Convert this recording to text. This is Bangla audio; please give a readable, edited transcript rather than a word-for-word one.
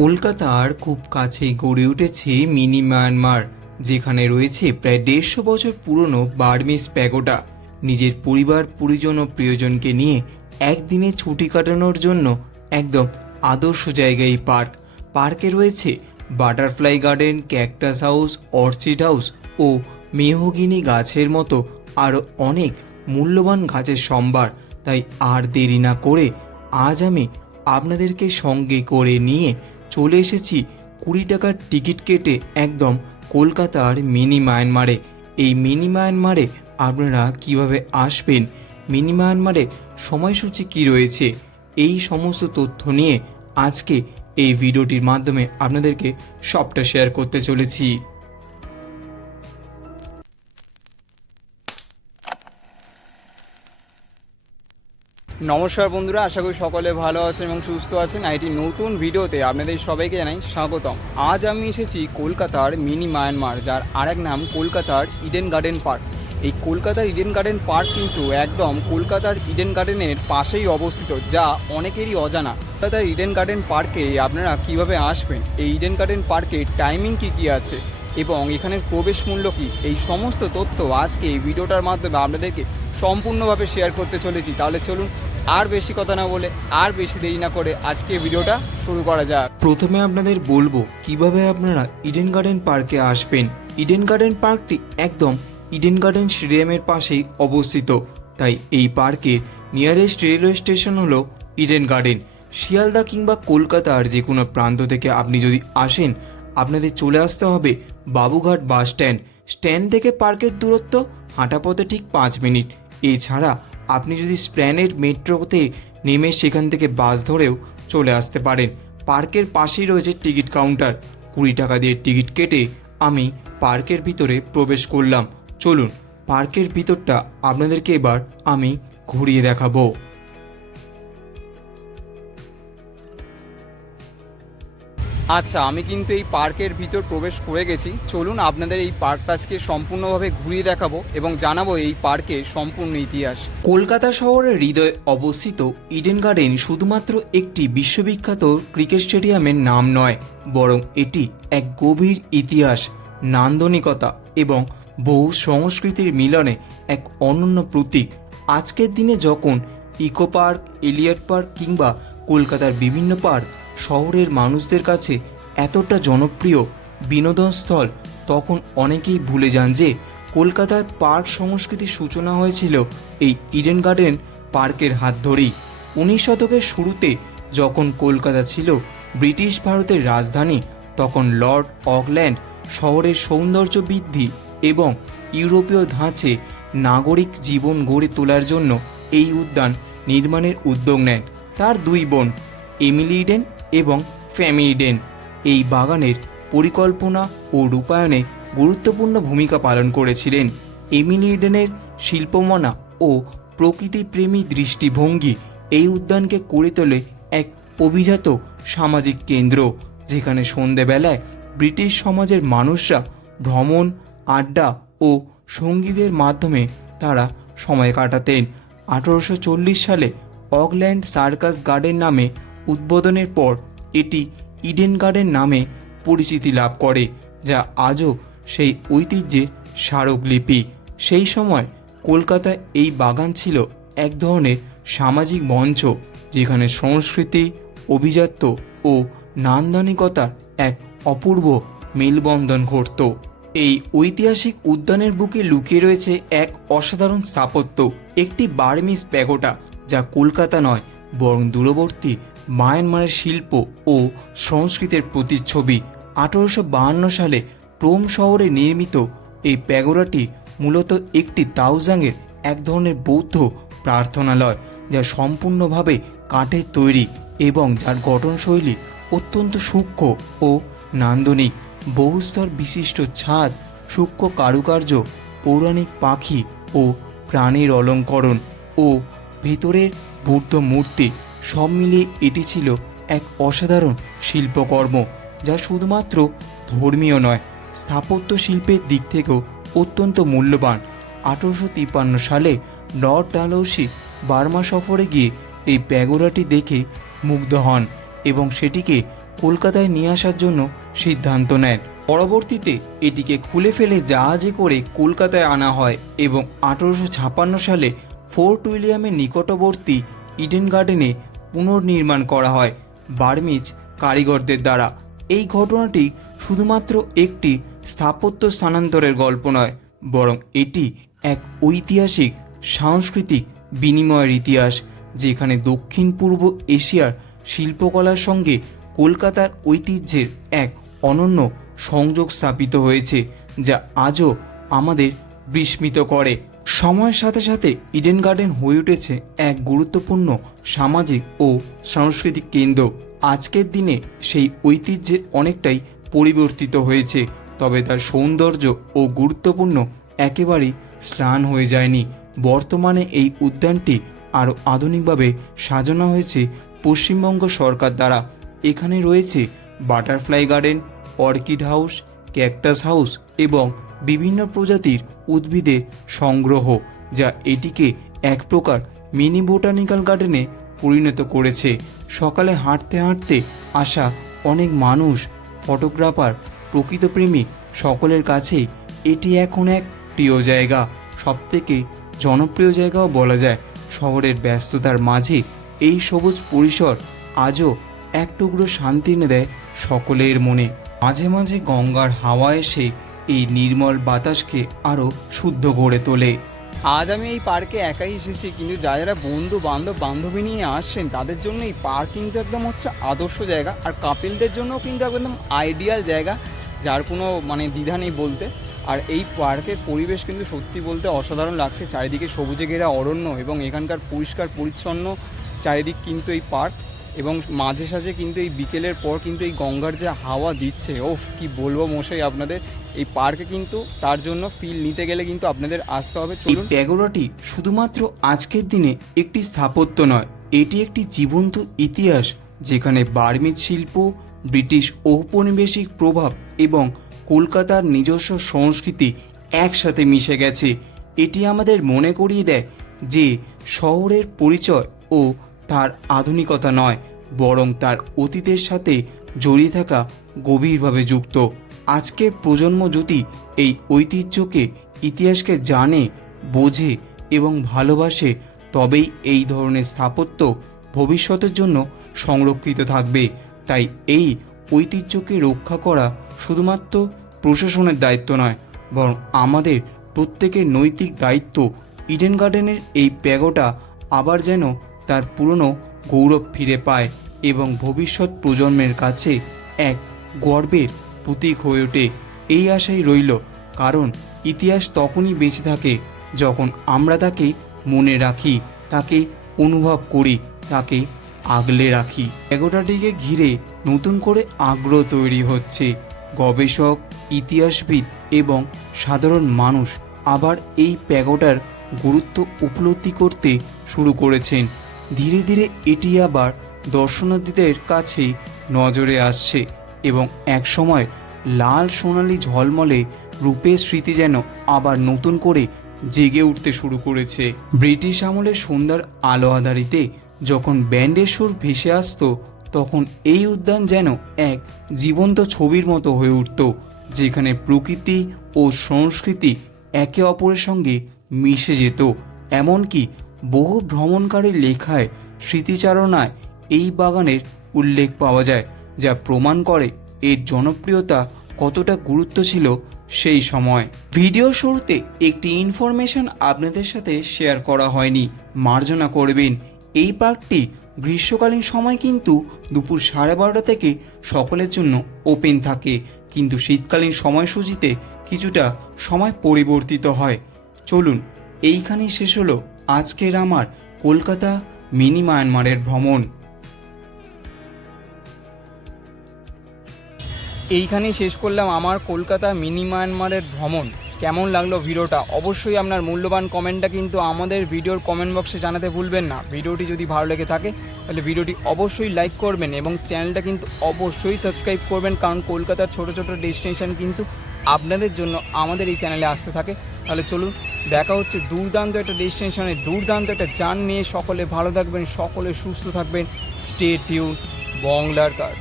কলকাতার খুব কাছেই গড়ে উঠেছে মিনি মায়ানমার, যেখানে রয়েছে প্রায় ১৫০ বছর পুরনো বার্মিজ প্যাগোডা। নিজের পরিবার পরিজন ও প্রিয়জনকে নিয়ে একদিনে ছুটি কাটানোর জন্য একদম আদর্শ জায়গা এই পার্কে রয়েছে butterfly garden, cactus house, orchid house ও মেহগিনি গাছের মতো আরও অনেক মূল্যবান গাছের সম্ভার। তাই আর দেরি না করে আজ আমি আপনাদেরকে সঙ্গে করে নিয়ে চলে এসেছি ২০ টাকার টিকিট কেটে একদম কলকাতার মিনি মায়ানমারে। এই মিনি মায়ানমারে আপনারা কিভাবে আসবেন, মিনি মায়ানমারে সময়সূচি কী রয়েছে, এই সমস্ত তথ্য নিয়ে আজকে এই ভিডিওটির মাধ্যমে আপনাদেরকে সবটা শেয়ার করতে চলেছি। নমস্কার বন্ধুরা, আশা করি সকলে ভালো আছেন এবং সুস্থ আছেন। একটি নতুন ভিডিওতে আপনাদের সবাইকে জানাই স্বাগতম। আজ আমি এসেছি কলকাতার মিনি মায়ানমার, যার আরেক নাম কলকাতার ইডেন গার্ডেন পার্ক। এই কলকাতার ইডেন গার্ডেন পার্ক কিন্তু একদম কলকাতার ইডেন গার্ডেনের পাশেই অবস্থিত, যা অনেকেরই অজানা। কলকাতার ইডেন গার্ডেন পার্কে আপনারা কিভাবে আসবেন, এই ইডেন গার্ডেন পার্কের টাইমিং কী আছে এবং এখানের প্রবেশ মূল্য কী, এই সমস্ত তথ্য আজকে এই ভিডিওটার মাধ্যমে আপনাদেরকে সম্পূর্ণভাবে শেয়ার করতে চলেছি। তাহলে চলুন আর বেশি কথা না বলে, আর বেশি দেরি না করে আজকে ভিডিওটা শুরু করা যাক। প্রথমে আপনাদের বলবো কিভাবে আপনারা ইডেন গার্ডেন পার্কে আসবেন। ইডেন গার্ডেন পার্কটি একদম ইডেন গার্ডেন স্টেডিয়ামের পাশেই অবস্থিত, তাই এই পার্কের নিয়ারেস্ট রেলওয়ে স্টেশন হলো ইডেন গার্ডেন। শিয়ালদা কিংবা কলকাতার যে কোনো প্রান্ত থেকে আপনি যদি আসেন, আপনাদের চলে আসতে হবে বাবুঘাট বাস স্ট্যান্ড থেকে পার্কের দূরত্ব হাঁটা পথে ঠিক 5 মিনিট। এছাড়া আপনি যদি স্প্ল্যানেড মেট্রোতে নেমে সেখান থেকে বাস ধরেও চলে আসতে পারেন। পার্কের পাশেই রয়েছে টিকিট কাউন্টার। ২০ টাকা দিয়ে টিকিট কেটে আমি পার্কের ভিতরে প্রবেশ করলাম। চলুন পার্কের ভিতরটা আপনাদেরকে এবার আমি ঘুরিয়ে দেখাবো। আচ্ছা, আমি কিন্তু এই পার্কের ভিতর প্রবেশ করে গেছি। চলুন আপনাদের এই পার্কটা আজকে সম্পূর্ণভাবে ঘুরিয়ে দেখাবো এবং জানাবো এই পার্কের সম্পূর্ণ ইতিহাস। কলকাতা শহরের হৃদয়ে অবস্থিত ইডেন গার্ডেন শুধুমাত্র একটি বিশ্ববিখ্যাত ক্রিকেট স্টেডিয়ামের নাম নয়, বরং এটি এক গভীর ইতিহাস, নান্দনিকতা এবং বহু সংস্কৃতির মিলনে এক অনন্য প্রতীক। আজকের দিনে যখন ইকো পার্ক, এলিয়ট পার্ক কিংবা কলকাতার বিভিন্ন পার্ক শহরের মানুষদের কাছে এতটা জনপ্রিয় বিনোদনস্থল, তখন অনেকেই ভুলে যান যে কলকাতার পার্ক সংস্কৃতির সূচনা হয়েছিল এই ইডেন গার্ডেন পার্কের হাত ধরেই। ১৯ শতকের শুরুতে যখন কলকাতা ছিল ব্রিটিশ ভারতের রাজধানী, তখন লর্ড অকল্যান্ড শহরের সৌন্দর্য বৃদ্ধি এবং ইউরোপীয় ধাঁচে নাগরিক জীবন গড়ে তোলার জন্য এই উদ্যান নির্মাণের উদ্যোগ নেন। তার 2 বোন এমিলি ইডেন এবং ফ্যামি ইডেন এই বাগানের পরিকল্পনা ও রূপায়ণে গুরুত্বপূর্ণ ভূমিকা পালন করেছিলেন। এমিলি ইডেনের শিল্পমনা ও প্রকৃতিপ্রেমী দৃষ্টিভঙ্গি এই উদ্যানকে করে তোলে এক অভিজাত সামাজিক কেন্দ্র, যেখানে সন্ধেবেলায় ব্রিটিশ সমাজের মানুষরা ভ্রমণ, আড্ডা ও সঙ্গীতের মাধ্যমে তারা সময় কাটাতেন। 1840 সালে অকল্যান্ড সার্কাস গার্ডেন নামে উদ্বোধনের পর এটি ইডেন গার্ডেন নামে পরিচিতি লাভ করে, যা আজও সেই ঐতিহ্যের স্মারকলিপি। সেই সময় কলকাতায় এই বাগান ছিল এক ধরনের সামাজিক মঞ্চ, যেখানে সংস্কৃতি, অভিজাত্য ও নান্দনিকতার এক অপূর্ব মেলবন্ধন ঘটত। এই ঐতিহাসিক উদ্যানের বুকে লুকিয়ে রয়েছে এক অসাধারণ স্থাপত্য, একটি বার্মিজ প্যাগোডা, যা কলকাতা নয় বরং দূরবর্তী মায়ানমারের শিল্প ও সংস্কৃতির প্রতিচ্ছবি। 1852 সালে প্রোম শহরে নির্মিত এই প্যাগোডাটি মূলত একটি তাওজাংয়ের এক ধরনের বৌদ্ধ প্রার্থনালয়, যা সম্পূর্ণভাবে কাঠের তৈরি এবং যার গঠনশৈলী অত্যন্ত সূক্ষ্ম ও নান্দনিক। বহুস্তর বিশিষ্ট ছাদ, সূক্ষ্ম কারুকার্য, পৌরাণিক পাখি ও প্রাণীর অলঙ্করণ ও ভেতরের বুদ্ধ মূর্তি, সব মিলিয়ে এটি ছিল এক অসাধারণ শিল্পকর্ম, যা শুধুমাত্র ধর্মীয় নয়, স্থাপত্য শিল্পের দিক থেকেও অত্যন্ত মূল্যবান। 1853 সালে লর্ড ডালহৌসি বার্মা সফরে গিয়ে এই প্যাগোডাটি দেখে মুগ্ধ হন এবং সেটিকে কলকাতায় নিয়ে আসার জন্য সিদ্ধান্ত নেন। পরবর্তীতে এটিকে খুলে ফেলে জাহাজে করে কলকাতায় আনা হয় এবং 1856 সালে ফোর্ট উইলিয়ামের নিকটবর্তী ইডেন গার্ডেনে পুনর্নির্মাণ করা হয় বার্মিজ কারিগরদের দ্বারা। এই ঘটনাটি শুধুমাত্র একটি স্থাপত্য স্থানান্তরের গল্প নয়, বরং এটি এক ঐতিহাসিক সাংস্কৃতিক বিনিময়ের ইতিহাস, যেখানে দক্ষিণ পূর্ব এশিয়ার শিল্পকলার সঙ্গে কলকাতার ঐতিহ্যের এক অনন্য সংযোগ স্থাপিত হয়েছে, যা আজও আমাদের বিস্মিত করে। সময়ের সাথে সাথে ইডেন গার্ডেন হয়ে উঠেছে এক গুরুত্বপূর্ণ সামাজিক ও সাংস্কৃতিক কেন্দ্র। আজকের দিনে সেই ঐতিহ্যের অনেকটাই পরিবর্তিত হয়েছে, তবে তার সৌন্দর্য ও গুরুত্বপূর্ণ একেবারেই ম্লান হয়ে যায়নি। বর্তমানে এই উদ্যানটি আরও আধুনিকভাবে সাজানো হয়েছে পশ্চিমবঙ্গ সরকার দ্বারা। এখানে রয়েছে butterfly garden, orchid house, cactus house এবং বিভিন্ন প্রজাতির উদ্ভিদের সংগ্রহ, যা এটিকে এক প্রকার মিনি বোটানিক্যাল গার্ডেনে পরিণত করেছে। সকালে হাঁটতে হাঁটতে আসা অনেক মানুষ, ফটোগ্রাফার, প্রকৃতপ্রেমী সকলের কাছে এটি এখন এক প্রিয় জায়গা, সবথেকে জনপ্রিয় জায়গাও বলা যায়। শহরের ব্যস্ততার মাঝে এই সবুজ পরিসর আজও এক টুকরো শান্তি এনে দেয় সকলের মনে। মাঝে মাঝে গঙ্গার হাওয়া এসে এই নির্মল বাতাসকে আরও শুদ্ধ করে তোলে। আজ আমি এই পার্কে একাই এসেছি, কিন্তু যারা বন্ধু বান্ধবী নিয়ে আসছেন তাদের জন্য এই পার্ক কিন্তু একদম হচ্ছে আদর্শ জায়গা, আর কাপিলদের জন্য কিন্তু একদম আইডিয়াল জায়গা, যার কোনো দ্বিধা নেই বলতে। আর এই পার্কের পরিবেশ কিন্তু সত্যি বলতে অসাধারণ লাগছে। চারিদিকে সবুজে ঘেরা অরণ্য এবং এখানকার পরিষ্কার পরিচ্ছন্ন চারিদিক কিন্তু এই পার্ক, এবং মাঝে সাঝে কিন্তু এই বিকেলের পর কিন্তু এই গঙ্গার যে হাওয়া দিচ্ছে, ওফ কি বলবো মশাই আপনাদের। এই পার্কে কিন্তু তার জন্য ফিল নিতে গেলে কিন্তু আপনাদের আসতে হবে। এই প্যাগোডাটি শুধুমাত্র আজকের দিনে একটি স্থাপত্য নয়, এটি একটি জীবন্ত ইতিহাস, যেখানে বার্মিজ শিল্প, ব্রিটিশ ঔপনিবেশিক প্রভাব এবং কলকাতার নিজস্ব সংস্কৃতি একসাথে মিশে গেছে। এটি আমাদের মনে করিয়ে দেয় যে শহরের পরিচয় ও তার আধুনিকতা নয়, বরং তার অতীতের সাথে জড়িয়ে থাকা গভীরভাবে যুক্ত। আজকের প্রজন্ম যদি এই ঐতিহ্যকে, ইতিহাসকে জানে, বোঝে এবং ভালোবাসে, তবেই এই ধরনের স্থাপত্য ভবিষ্যতের জন্য সংরক্ষিত থাকবে। তাই এই ঐতিহ্যকে রক্ষা করা শুধুমাত্র প্রশাসনের দায়িত্ব নয়, বরং আমাদের প্রত্যেকের নৈতিক দায়িত্ব। ইডেন গার্ডেনের এই প্যাগোডা আবার যেন তার পুরনো গৌরব ফিরে পায় এবং ভবিষ্যৎ প্রজন্মের কাছে এক গর্বের প্রতীক হয়ে ওঠে। এই আশাই রইল, কারণ ইতিহাস তখনই বেঁচে থাকে যখন আমরা তাকে মনে রাখি, তাকে অনুভব করি, তাকে আগলে রাখি। প্যাগোডাটিকে ঘিরে নতুন করে আগ্রহ তৈরি হচ্ছে। গবেষক, ইতিহাসবিদ এবং সাধারণ মানুষ আবার এই প্যাগোডার গুরুত্ব উপলব্ধি করতে শুরু করেছেন। ধীরে ধীরে এটি আবার দর্শনার্থীদের কাছে নজরে আসছে এবং একসময় লাল সোনালি ঝলমলে রূপের স্মৃতি যেন আবার নতুন করে জেগে উঠতে শুরু করেছে। ব্রিটিশ আমলের সন্ধ্যার আলো আঁধারিতে যখন ব্যান্ডের সুর ভেসে আসতো, তখন এই উদ্যান যেন এক জীবন্ত ছবির মতো হয়ে উঠত, যেখানে প্রকৃতি ও সংস্কৃতি একে অপরের সঙ্গে মিশে যেত। এমনকি বহু ভ্রমণকারীর লেখায়, স্মৃতিচারণায় এই বাগানের উল্লেখ পাওয়া যায়, যা প্রমাণ করে এর জনপ্রিয়তা কতটা গুরুত্ব ছিল সেই সময়। ভিডিও শুরুতে একটি ইনফরমেশন আপনাদের সাথে শেয়ার করা হয়নি, মার্জনা করবেন। এই পার্কটি গ্রীষ্মকালীন সময় কিন্তু দুপুর 12:30 থেকে সকলের জন্য ওপেন থাকে, কিন্তু শীতকালীন সময়সূচিতে কিছুটা সময় পরিবর্তিত হয়। চলুন, এইখানেই শেষ হলো আজকের আমার কলকাতা মিনি মায়ানমারের ভ্রমণ। এইখানেই শেষ করলাম আমার কলকাতা মিনি মায়ানমারের ভ্রমণ। কেমন লাগলো ভিডিওটা? অবশ্যই আপনার মূল্যবান কমেন্টটা কিন্তু আমাদের ভিডিওর কমেন্ট বক্সে জানাতে ভুলবেন না। ভিডিওটি যদি ভালো লেগে থাকে তাহলে ভিডিওটি অবশ্যই লাইক করবেন এবং চ্যানেলটা কিন্তু অবশ্যই সাবস্ক্রাইব করবেন, কারণ কলকাতার ছোট ছোট ডেস্টিনেশন কিন্তু আপনাদের জন্য আমাদের এই চ্যানেলে আসতে থাকে। তাহলে চলুন, দেখা হচ্ছে দুর্দান্ত একটা ডেস্টিনেশনে, দুর্দান্ত একটা জার্নি নিয়ে। সকলে ভালো থাকবেন, সকলে সুস্থ থাকবেন। স্টে টিউন, বাংলার কার্ড।